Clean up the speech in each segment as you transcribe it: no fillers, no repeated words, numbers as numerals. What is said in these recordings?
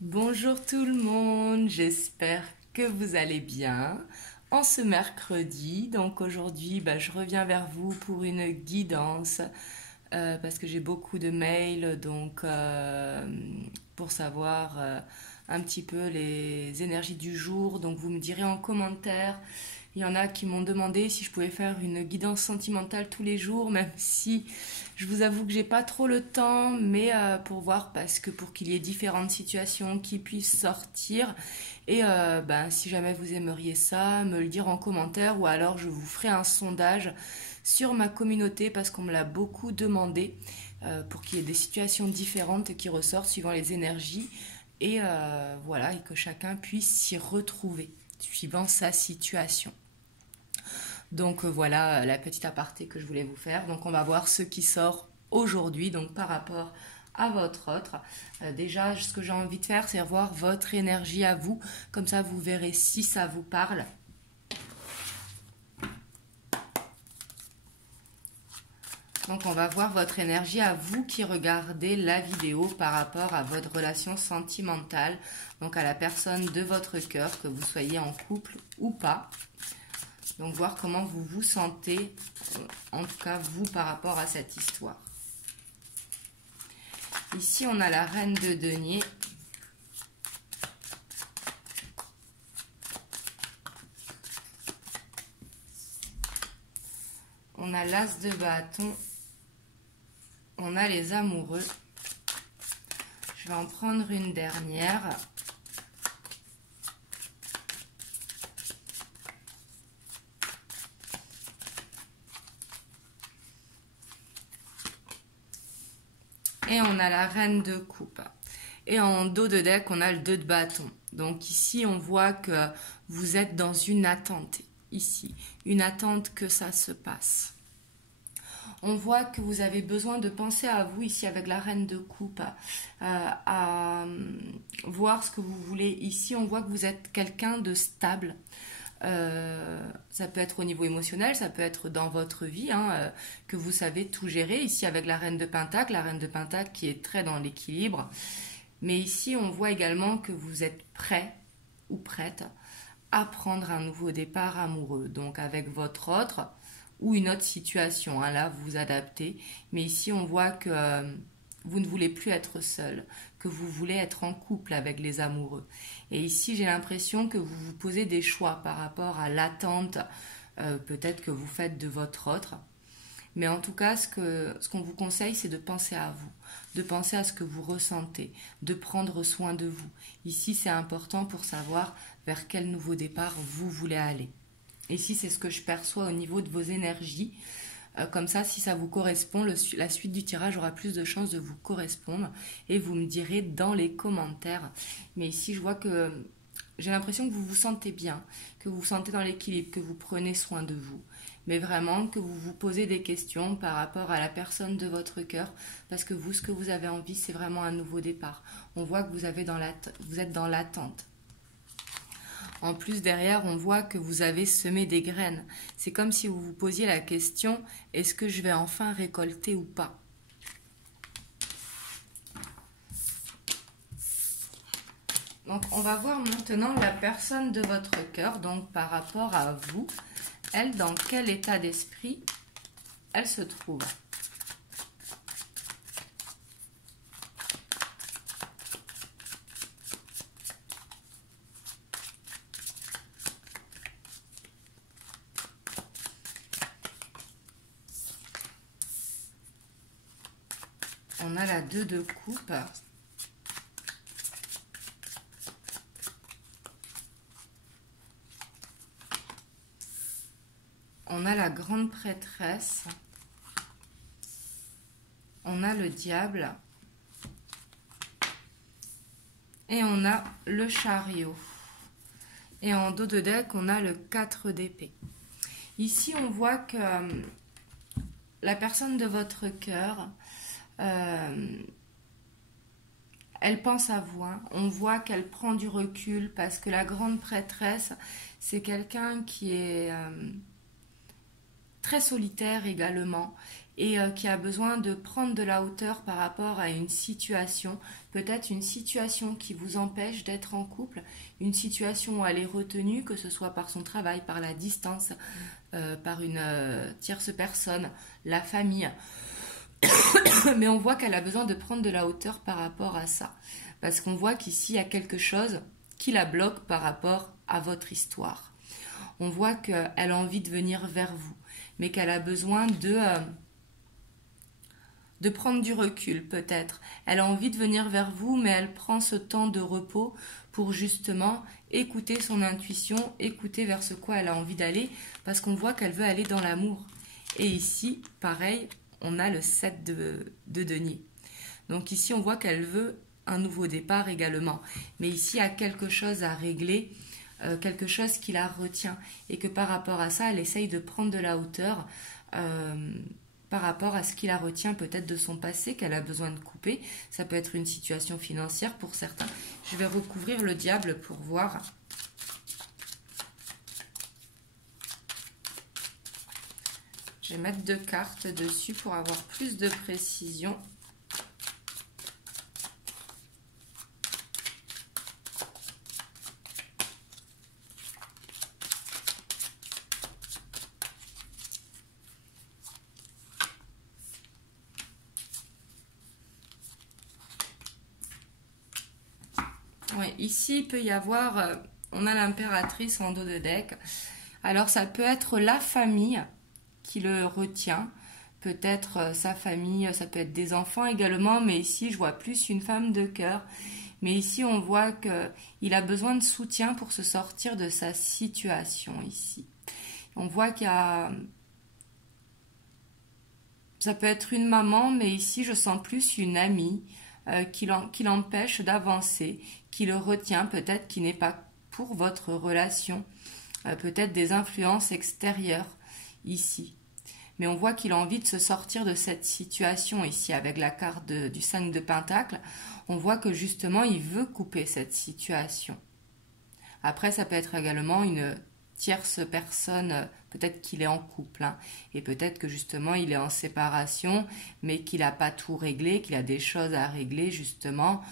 Bonjour tout le monde, j'espère que vous allez bien. En ce mercredi, donc aujourd'hui, je reviens vers vous pour une guidance parce que j'ai beaucoup de mails, donc pour savoir un petit peu les énergies du jour. Donc vous me direz en commentaire. Il y en a qui m'ont demandé si je pouvais faire une guidance sentimentale tous les jours, même si je vous avoue que j'ai pas trop le temps, mais pour voir, parce que pour qu'il y ait différentes situations qui puissent sortir. Et si jamais vous aimeriez ça, me le dire en commentaire, ou alors je vous ferai un sondage sur ma communauté parce qu'on me l'a beaucoup demandé pour qu'il y ait des situations différentes qui ressortent suivant les énergies et voilà, et que chacun puisse s'y retrouver suivant sa situation. Donc voilà la petite aparté que je voulais vous faire. Donc on va voir ce qui sort aujourd'hui, donc par rapport à votre autre. Déjà, ce que j'ai envie de faire, c'est voir votre énergie à vous. Comme ça, vous verrez si ça vous parle. Donc on va voir votre énergie à vous qui regardez la vidéo par rapport à votre relation sentimentale, donc à la personne de votre cœur, que vous soyez en couple ou pas. Donc voir comment vous vous sentez, en tout cas vous par rapport à cette histoire. Ici on a la reine de denier. On a l'as de bâton. On a les amoureux. Je vais en prendre une dernière. Et on a la reine de coupe. Et en dos de deck, on a le 2 de bâton. Donc ici, on voit que vous êtes dans une attente. Ici, une attente que ça se passe. On voit que vous avez besoin de penser à vous ici avec la reine de coupe, à voir ce que vous voulez. Ici, on voit que vous êtes quelqu'un de stable. Ça peut être au niveau émotionnel, ça peut être dans votre vie, que vous savez tout gérer. Ici, avec la reine de Pentacle qui est très dans l'équilibre. Mais ici, on voit également que vous êtes prêt ou prête à prendre un nouveau départ amoureux. Donc, avec votre autre ou une autre situation. Là, vous vous adaptez. Mais ici, on voit que vous ne voulez plus être seul, que vous voulez être en couple avec les amoureux. Et ici, j'ai l'impression que vous vous posez des choix par rapport à l'attente peut-être que vous faites de votre autre. Mais en tout cas, ce qu'on vous conseille, c'est de penser à vous, de penser à ce que vous ressentez, de prendre soin de vous. Ici, c'est important pour savoir vers quel nouveau départ vous voulez aller. Ici, c'est ce que je perçois au niveau de vos énergies. Comme ça, si ça vous correspond, la suite du tirage aura plus de chances de vous correspondre. Et vous me direz dans les commentaires. Mais ici, je vois que j'ai l'impression que vous vous sentez bien, que vous vous sentez dans l'équilibre, que vous prenez soin de vous. Mais vraiment que vous vous posez des questions par rapport à la personne de votre cœur. Parce que vous, ce que vous avez envie, c'est vraiment un nouveau départ. On voit que vous êtes dans l'attente. En plus, derrière, on voit que vous avez semé des graines. C'est comme si vous vous posiez la question, est-ce que je vais enfin récolter ou pas? Donc, on va voir maintenant la personne de votre cœur, donc par rapport à vous. Elle, dans quel état d'esprit elle se trouve? On a la 2 de coupe. On a la grande prêtresse. On a le diable. Et on a le chariot. Et en dos de deck, on a le 4 d'épée. Ici, on voit que la personne de votre cœur, elle pense à vous. On voit qu'elle prend du recul parce que la grande prêtresse, c'est quelqu'un qui est très solitaire également et qui a besoin de prendre de la hauteur par rapport à une situation, peut-être une situation qui vous empêche d'être en couple, une situation où elle est retenue, que ce soit par son travail, par la distance, par une tierce personne, la famille. Mais on voit qu'elle a besoin de prendre de la hauteur par rapport à ça. Parce qu'on voit qu'ici, il y a quelque chose qui la bloque par rapport à votre histoire. On voit qu'elle a envie de venir vers vous, mais qu'elle a besoin de prendre du recul peut-être. Elle a envie de venir vers vous, mais elle prend ce temps de repos pour justement écouter son intuition, écouter vers ce quoi elle a envie d'aller, parce qu'on voit qu'elle veut aller dans l'amour. Et ici, pareil, on a le 7 de denier. Donc ici, on voit qu'elle veut un nouveau départ également. Mais ici, il y a quelque chose à régler, quelque chose qui la retient. Et que par rapport à ça, elle essaye de prendre de la hauteur par rapport à ce qui la retient peut-être de son passé, qu'elle a besoin de couper. Ça peut être une situation financière pour certains. Je vais recouvrir le diable pour voir. Je vais mettre 2 cartes dessus pour avoir plus de précision. Ouais, ici, il peut y avoir, on a l'impératrice en dos de deck. Alors, ça peut être la famille qui le retient, peut-être sa famille, ça peut être des enfants également, mais ici je vois plus une femme de cœur. Mais ici on voit qu'il a besoin de soutien pour se sortir de sa situation ici. On voit qu'il y a... Ça peut être une maman, mais ici je sens plus une amie qui l'empêche d'avancer, qui le retient, peut-être qui n'est pas pour votre relation, peut-être des influences extérieures ici. Mais on voit qu'il a envie de se sortir de cette situation ici avec la carte du 5 de Pentacle. On voit que justement, il veut couper cette situation. Après, ça peut être également une tierce personne, peut-être qu'il est en couple, hein, et peut-être que justement, il est en séparation, mais qu'il n'a pas tout réglé, qu'il a des choses à régler justement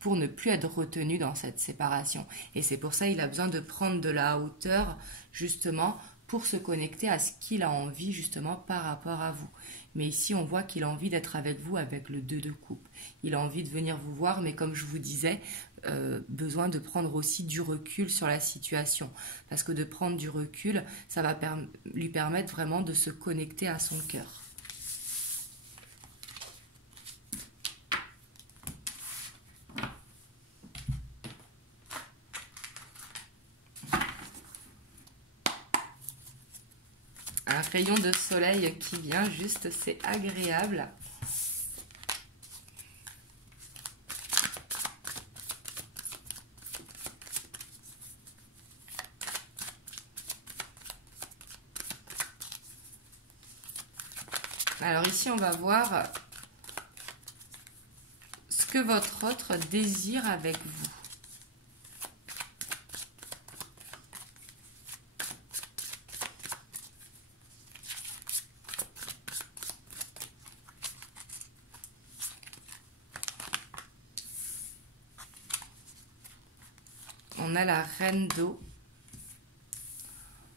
pour ne plus être retenu dans cette séparation. Et c'est pour ça qu'il a besoin de prendre de la hauteur justement pour se connecter à ce qu'il a envie justement par rapport à vous. Mais ici, on voit qu'il a envie d'être avec vous avec le 2 de coupe. Il a envie de venir vous voir, mais comme je vous disais, besoin de prendre aussi du recul sur la situation. Parce que de prendre du recul, ça va lui permettre vraiment de se connecter à son cœur. Un rayon de soleil qui vient juste, c'est agréable. Alors ici, on va voir ce que votre autre désire avec vous. On a la reine d'eau,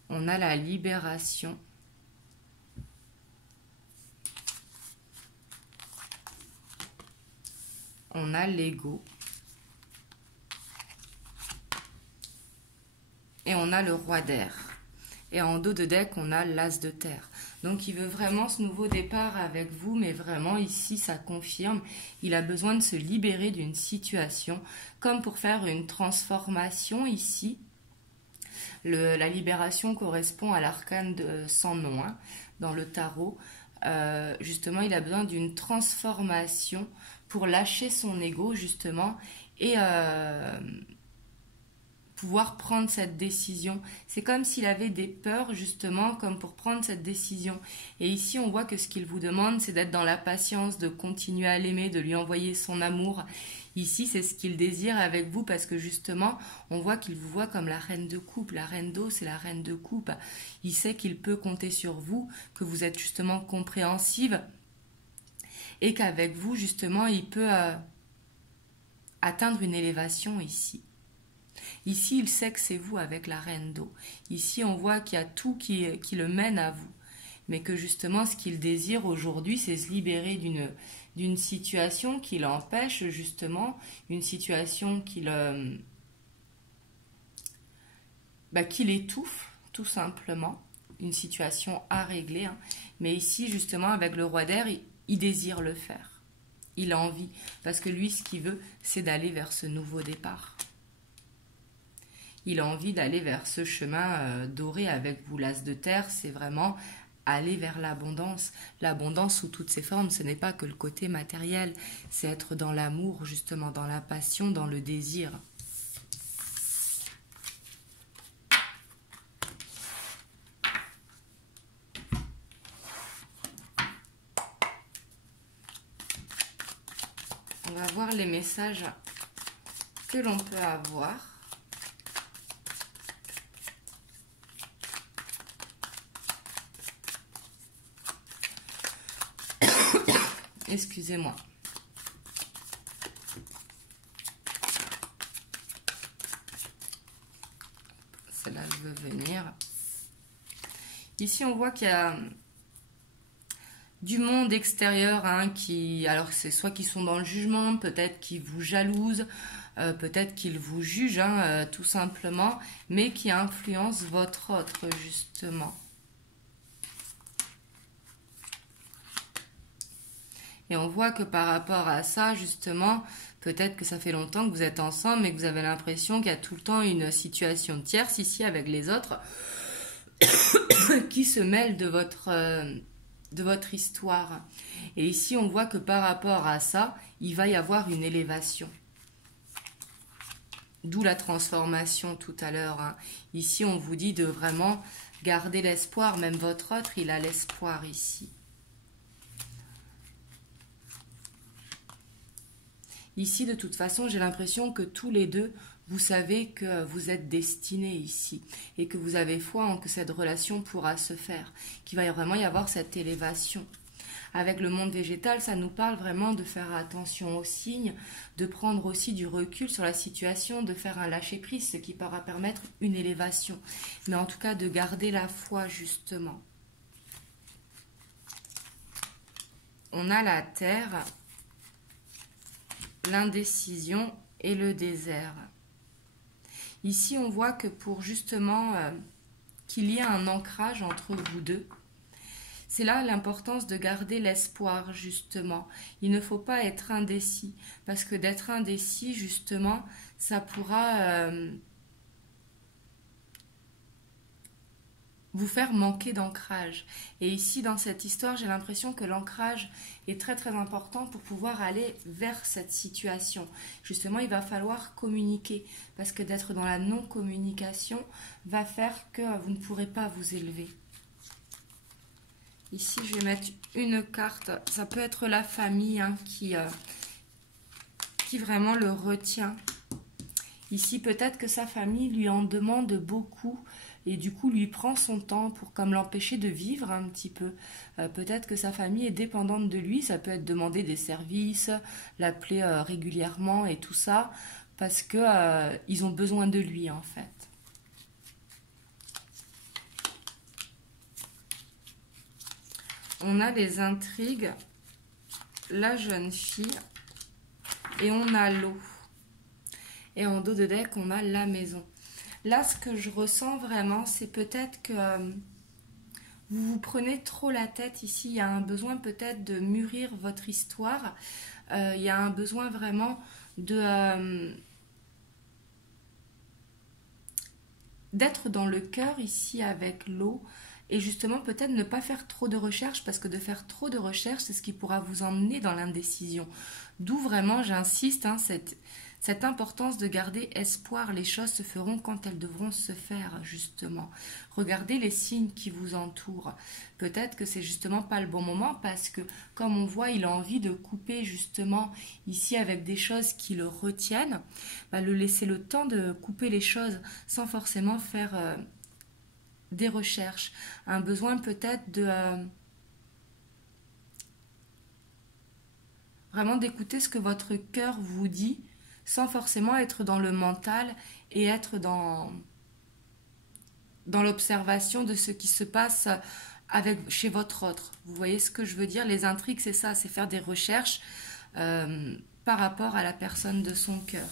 on a la libération, on a l'ego et on a le roi d'air. Et en dos de deck, on a l'as de terre. Donc, il veut vraiment ce nouveau départ avec vous, mais vraiment, ici, ça confirme. Il a besoin de se libérer d'une situation, comme pour faire une transformation ici. La libération correspond à l'arcane de sans nom, hein, dans le tarot. Justement, il a besoin d'une transformation pour lâcher son ego, justement, et pouvoir prendre cette décision. C'est comme s'il avait des peurs justement comme pour prendre cette décision. Et ici on voit que ce qu'il vous demande c'est d'être dans la patience, de continuer à l'aimer, de lui envoyer son amour. Ici c'est ce qu'il désire avec vous parce que justement on voit qu'il vous voit comme la reine de coupe. La reine d'eau c'est la reine de coupe. Il sait qu'il peut compter sur vous, que vous êtes justement compréhensive et qu'avec vous justement il peut atteindre une élévation ici. Ici, il sait que c'est vous avec la reine d'eau. Ici, on voit qu'il y a tout qui le mène à vous. Mais que justement, ce qu'il désire aujourd'hui, c'est se libérer d'une situation qui l'empêche, justement, une situation qui l'étouffe, tout simplement. Une situation à régler. Hein. Mais ici, justement, avec le roi d'air, il désire le faire. Il a envie. Parce que lui, ce qu'il veut, c'est d'aller vers ce nouveau départ. Il a envie d'aller vers ce chemin doré avec vous. L'as de terre, c'est vraiment aller vers l'abondance. L'abondance sous toutes ses formes, ce n'est pas que le côté matériel, c'est être dans l'amour, justement, dans la passion, dans le désir. On va voir les messages que l'on peut avoir. Excusez-moi. Celle-là, je veux venir. Ici, on voit qu'il y a du monde extérieur qui... Alors, c'est soit qu'ils sont dans le jugement, peut-être qu'ils vous jalousent, peut-être qu'ils vous jugent, tout simplement, mais qui influencent votre autre, justement. Et on voit que par rapport à ça, justement, peut-être que ça fait longtemps que vous êtes ensemble, mais que vous avez l'impression qu'il y a tout le temps une situation tierce ici avec les autres qui se mêlent de votre histoire. Et ici, on voit que par rapport à ça, il va y avoir une élévation. D'où la transformation tout à l'heure. Hein. Ici, on vous dit de vraiment garder l'espoir. Même votre autre, il a l'espoir ici. Ici, de toute façon, j'ai l'impression que tous les deux, vous savez que vous êtes destinés ici et que vous avez foi en que cette relation pourra se faire, qu'il va vraiment y avoir cette élévation. Avec le monde végétal, ça nous parle vraiment de faire attention aux signes, de prendre aussi du recul sur la situation, de faire un lâcher-prise, ce qui pourra permettre une élévation. Mais en tout cas, de garder la foi, justement. On a la terre, l'indécision et le désert. Ici, on voit que pour justement qu'il y ait un ancrage entre vous deux, c'est là l'importance de garder l'espoir, justement. Il ne faut pas être indécis, parce que d'être indécis, justement, ça pourra vous faire manquer d'ancrage. Et ici, dans cette histoire, j'ai l'impression que l'ancrage est très très important pour pouvoir aller vers cette situation. Justement, il va falloir communiquer, parce que d'être dans la non-communication va faire que vous ne pourrez pas vous élever. Ici, je vais mettre une carte. Ça peut être la famille qui vraiment le retient. Ici, peut-être que sa famille lui en demande beaucoup et du coup, lui prend son temps pour comme l'empêcher de vivre un petit peu. Peut-être que sa famille est dépendante de lui. Ça peut être demander des services, l'appeler régulièrement et tout ça parce que ils ont besoin de lui, en fait. On a les intrigues, la jeune fille et on a l'eau. Et en dos de deck, on a la maison. Là, ce que je ressens vraiment, c'est peut-être que vous vous prenez trop la tête ici. Il y a un besoin peut-être de mûrir votre histoire. Il y a un besoin vraiment d'être dans le cœur ici avec l'eau. Et justement, peut-être ne pas faire trop de recherches, parce que de faire trop de recherches, c'est ce qui pourra vous emmener dans l'indécision. D'où vraiment, j'insiste, cette importance de garder espoir. Les choses se feront quand elles devront se faire, justement. Regardez les signes qui vous entourent. Peut-être que c'est justement pas le bon moment parce que, comme on voit, il a envie de couper justement ici avec des choses qui le retiennent. Le laisser le temps de couper les choses sans forcément faire des recherches. Un besoin peut-être de... vraiment d'écouter ce que votre cœur vous dit sans forcément être dans le mental et être dans l'observation de ce qui se passe chez votre autre. Vous voyez ce que je veux dire? Les intrigues, c'est ça, c'est faire des recherches par rapport à la personne de son cœur.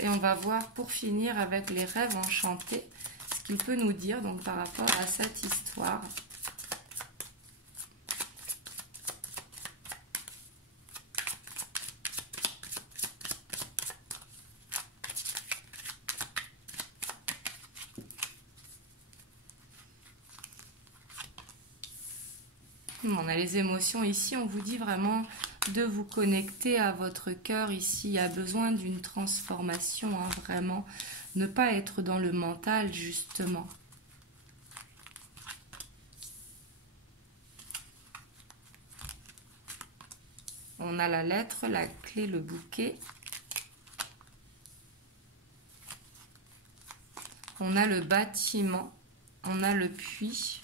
Et on va voir pour finir avec les rêves enchantés, ce qu'il peut nous dire donc par rapport à cette histoire. On a les émotions ici, on vous dit vraiment de vous connecter à votre cœur ici. Il y a besoin d'une transformation, hein, vraiment. Ne pas être dans le mental, justement. On a la lettre, la clé, le bouquet. On a le bâtiment. On a le puits.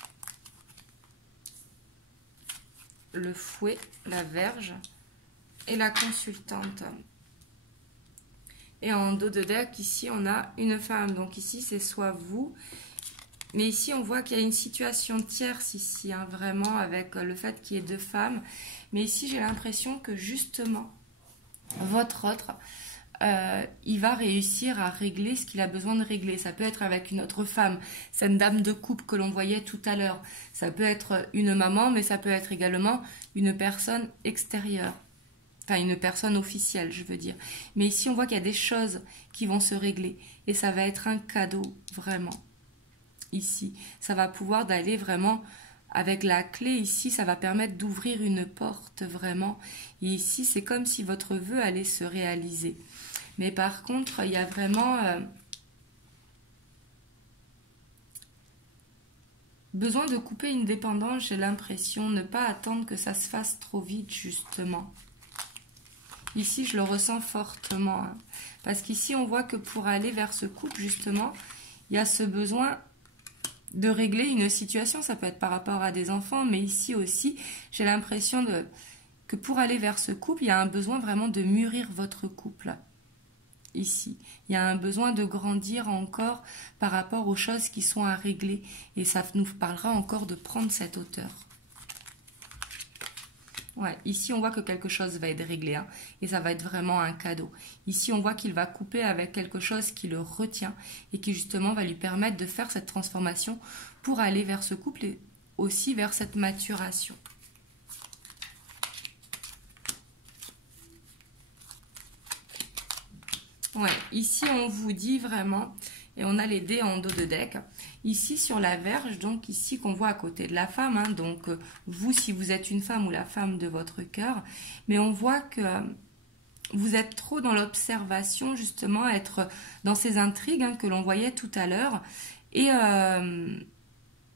Le fouet, la verge et la consultante. Et en dos de deck, ici, on a une femme. Donc ici, c'est soit vous, mais ici, on voit qu'il y a une situation tierce ici, hein, vraiment, avec le fait qu'il y ait deux femmes. Mais ici, j'ai l'impression que justement, votre autre, il va réussir à régler ce qu'il a besoin de régler. Ça peut être avec une autre femme, cette dame de coupe que l'on voyait tout à l'heure. Ça peut être une maman, mais ça peut être également une personne extérieure. Enfin, une personne officielle, je veux dire. Mais ici, on voit qu'il y a des choses qui vont se régler. Et ça va être un cadeau, vraiment. Ici, ça va pouvoir d'aller vraiment... Avec la clé, ici, ça va permettre d'ouvrir une porte, vraiment. Et ici, c'est comme si votre vœu allait se réaliser. Mais par contre, il y a vraiment besoin de couper une dépendance, j'ai l'impression. Ne pas attendre que ça se fasse trop vite, justement. Ici, je le ressens fortement. Hein, parce qu'ici, on voit que pour aller vers ce couple, justement, il y a ce besoin... de régler une situation, ça peut être par rapport à des enfants, mais ici aussi, j'ai l'impression que pour aller vers ce couple, il y a un besoin vraiment de mûrir votre couple. Ici, il y a un besoin de grandir encore par rapport aux choses qui sont à régler, et ça nous parlera encore de prendre cette hauteur. Ouais, ici, on voit que quelque chose va être réglé, hein, et ça va être vraiment un cadeau. Ici, on voit qu'il va couper avec quelque chose qui le retient et qui, justement, va lui permettre de faire cette transformation pour aller vers ce couple et aussi vers cette maturation. Ouais, ici, on vous dit vraiment, et on a les dés en dos de deck. Ici, sur la verge, donc ici qu'on voit à côté de la femme, hein, donc vous, si vous êtes une femme ou la femme de votre cœur, mais on voit que vous êtes trop dans l'observation, justement, être dans ces intrigues hein, que l'on voyait tout à l'heure, et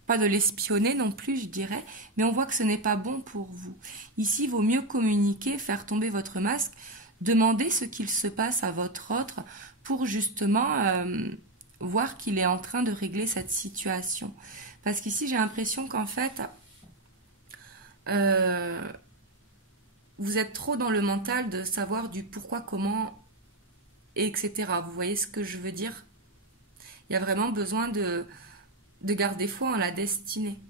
pas de l'espionner non plus, je dirais, mais on voit que ce n'est pas bon pour vous. Ici, il vaut mieux communiquer, faire tomber votre masque, demander ce qu'il se passe à votre autre pour justement... voir qu'il est en train de régler cette situation. Parce qu'ici, j'ai l'impression qu'en fait, vous êtes trop dans le mental de savoir du pourquoi, comment, etc. Vous voyez ce que je veux dire? Il y a vraiment besoin de garder foi en la destinée.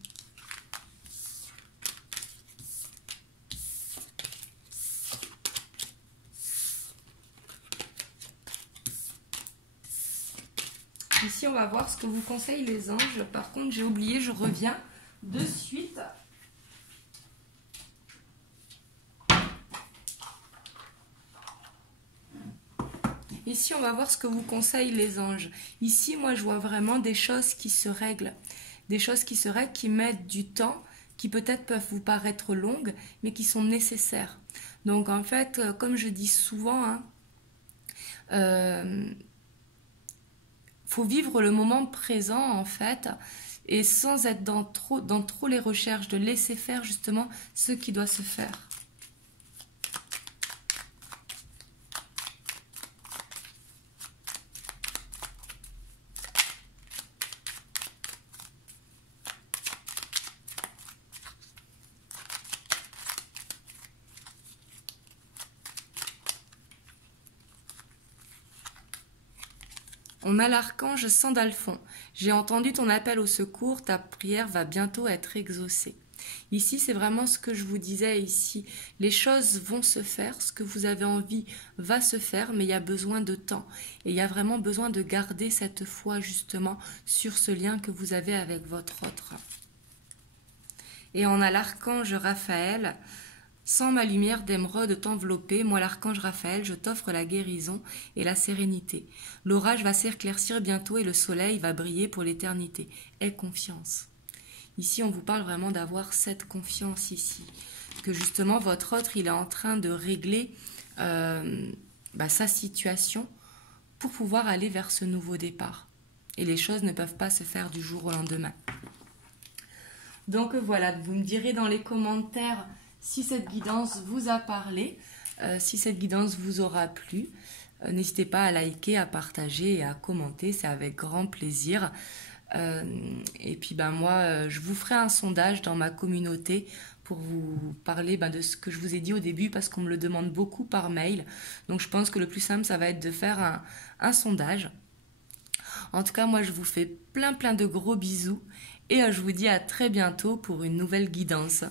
Ici, on va voir ce que vous conseillent les anges. Par contre, j'ai oublié, je reviens de suite. Ici, on va voir ce que vous conseillent les anges. Ici, moi, je vois vraiment des choses qui se règlent. Des choses qui se règlent, qui mettent du temps, qui peut-être peuvent vous paraître longues, mais qui sont nécessaires. Donc, en fait, comme je dis souvent, hein, faut vivre le moment présent, en fait, et sans être dans trop les recherches, de laisser faire justement ce qui doit se faire. On a l'archange Sandalphon. J'ai entendu ton appel au secours, ta prière va bientôt être exaucée. Ici, c'est vraiment ce que je vous disais ici. Les choses vont se faire, ce que vous avez envie va se faire, mais il y a besoin de temps. Et il y a vraiment besoin de garder cette foi justement sur ce lien que vous avez avec votre autre. Et on a l'archange Raphaël. Sans ma lumière d'émeraude t'envelopper, moi l'archange Raphaël, je t'offre la guérison et la sérénité. L'orage va s'éclaircir bientôt et le soleil va briller pour l'éternité. Aie confiance. Ici, on vous parle vraiment d'avoir cette confiance ici. Que justement, votre autre, il est en train de régler sa situation pour pouvoir aller vers ce nouveau départ. Et les choses ne peuvent pas se faire du jour au lendemain. Donc voilà, vous me direz dans les commentaires si cette guidance vous a parlé, si cette guidance vous aura plu. N'hésitez pas à liker, à partager et à commenter, c'est avec grand plaisir. Et puis moi, je vous ferai un sondage dans ma communauté pour vous parler de ce que je vous ai dit au début parce qu'on me le demande beaucoup par mail. Donc je pense que le plus simple, ça va être de faire un sondage. En tout cas, moi, je vous fais plein de gros bisous et je vous dis à très bientôt pour une nouvelle guidance.